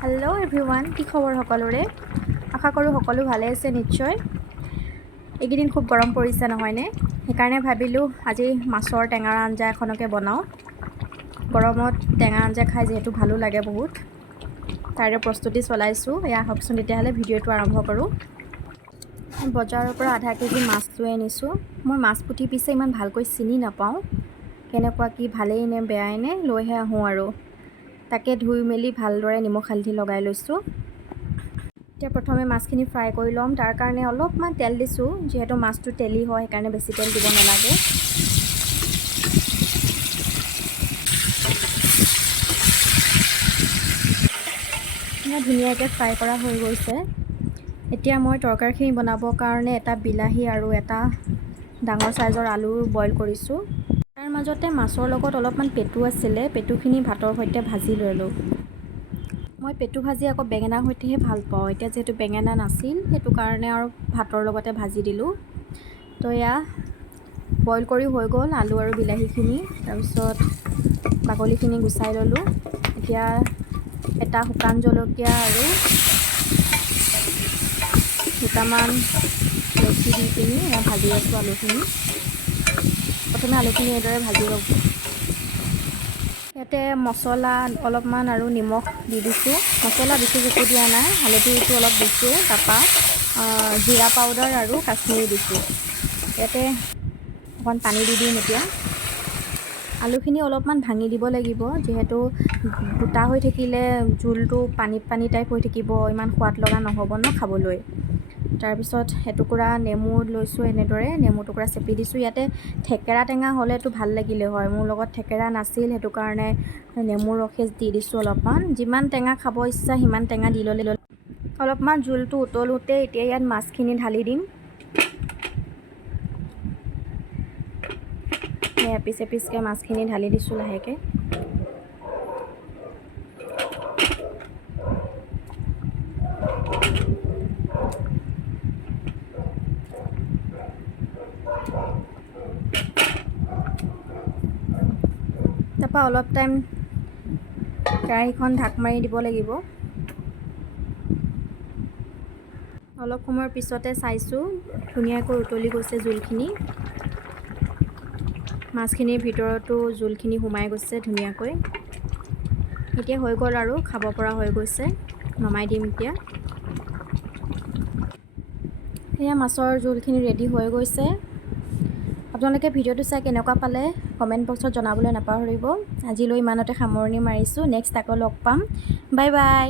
Hello' everyone, কি খবৰ সকলোৰে? আশা কৰোঁ সকলো ভালে আছে নিশ্চয়। এইকেইদিন খুব গৰম পৰিছে নহয়নে? সেইকাৰণে ভাবিলোঁ আজি মাছৰ টেঙাৰ আঞ্জা এখনকে বনাওঁ। গৰমত টেঙা আঞ্জা খাই যিহেতু ভালো লাগে বহুত, তাৰে প্ৰস্তুতি চলাইছোঁ। এয়া আহকচোন তেতিয়াহ'লে ভিডিঅ'টো আৰম্ভ কৰোঁ। বজাৰৰ পৰা আধা কেজি মাছ লৈ আনিছোঁ। মই মাছ পুঠি পিছে ইমান ভালকৈ চিনি নাপাওঁ, কেনেকুৱা কি ভালেই নে বেয়াই নে, লৈহে আহোঁ আৰু। তাকে ধুই মেলি ভালদৰে নিমখ হালধি লগাই লৈছোঁ। এতিয়া প্ৰথমে মাছখিনি ফ্ৰাই কৰি ল'ম। তাৰ কাৰণে অলপমান তেল দিছোঁ, যিহেতু মাছটো তেলি হয় সেইকাৰণে বেছি তেল দিব নালাগে। ধুনীয়াকৈ ফ্ৰাই কৰা হৈ গৈছে। এতিয়া মই তৰকাৰীখিনি বনাবৰ কাৰণে এটা বিলাহী আৰু এটা ডাঙৰ চাইজৰ আলু বইল কৰিছোঁ। তাৰ মাজতে মাছৰ লগত অলপমান পেটু আছিলে, পেটুখিনি ভাতৰ সৈতে ভাজি ল'লোঁ। মই পেটু ভাজি আকৌ বেঙেনাৰ সৈতেহে ভাল পাওঁ। এতিয়া যিহেতু বেঙেনা নাছিল, সেইটো কাৰণে আৰু ভাতৰ লগতে ভাজি দিলোঁ। তো এয়া বইল কৰি হৈ গ'ল আলু আৰু বিলাহীখিনি। তাৰপিছত বাকলিখিনি গুচাই ল'লোঁ। এতিয়া এটা শুকান জলকীয়া আৰু দুটামান মেথি দি পিনি ভাজি আছোঁ আলুখিনি। প্ৰথমে আলুখিনি এইদৰে ভাজি ল'ব। ইয়াতে মছলা অলপমান আৰু নিমখ দি দিছোঁ। মছলা বেছি একো দিয়া নাই, হালধিটো অলপ দিছোঁ, তাৰপৰা জিৰা পাউডাৰ আৰু কাশ্মীৰী দিছোঁ। ইয়াতে অকণ পানী দি দিম এতিয়া। আলুখিনি অলপমান ভাঙি দিব লাগিব, যিহেতু গোটা হৈ থাকিলে জোলটো পানী পানী টাইপ হৈ থাকিব, ইমান সোৱাদ লগা নহ'ব ন খাবলৈ। তাৰপিছত এটুকুৰা নেমু লৈছোঁ, এনেদৰে নেমু টুকুৰা চেপি দিছোঁ। ইয়াতে থেকেৰা টেঙা হ'লেতো ভাল লাগিলে হয়, মোৰ লগত থেকেৰা নাছিল, সেইটো কাৰণে নেমুৰ ৰসে দি দিছোঁ অলপমান। যিমান টেঙা খাব ইচ্ছা সিমান টেঙা দি ল'লে। অলপমান জোলটো উতলোতে এতিয়া ইয়াত মাছখিনি ঢালি দিম। এপিচ এপিচকৈ মাছখিনি ঢালি দিছোঁ লাহেকৈ। তাৰপৰা অলপ টাইম কেৰাহীখন ঢাক মাৰি দিব লাগিব। অলপ সময়ৰ পিছতে চাইছোঁ ধুনীয়াকৈ উতলি গৈছে জোলখিনি। মাছখিনিৰ ভিতৰতো জোলখিনি সোমাই গৈছে ধুনীয়াকৈ। এতিয়া হৈ গ'ল আৰু খাব পৰা হৈ গৈছে। নমাই দিম এতিয়া। সেয়া মাছৰ জোলখিনি ৰেডি হৈ গৈছে। আপোনালোকে ভিডিঅ'টো চাই কেনেকুৱা পালে কমেণ্ট বক্সত জনাবলৈ নাপাহৰিব। আজিলৈ ইমানতে সামৰণি মাৰিছোঁ। নেক্সট আকৌ লগ পাম। Bye bye.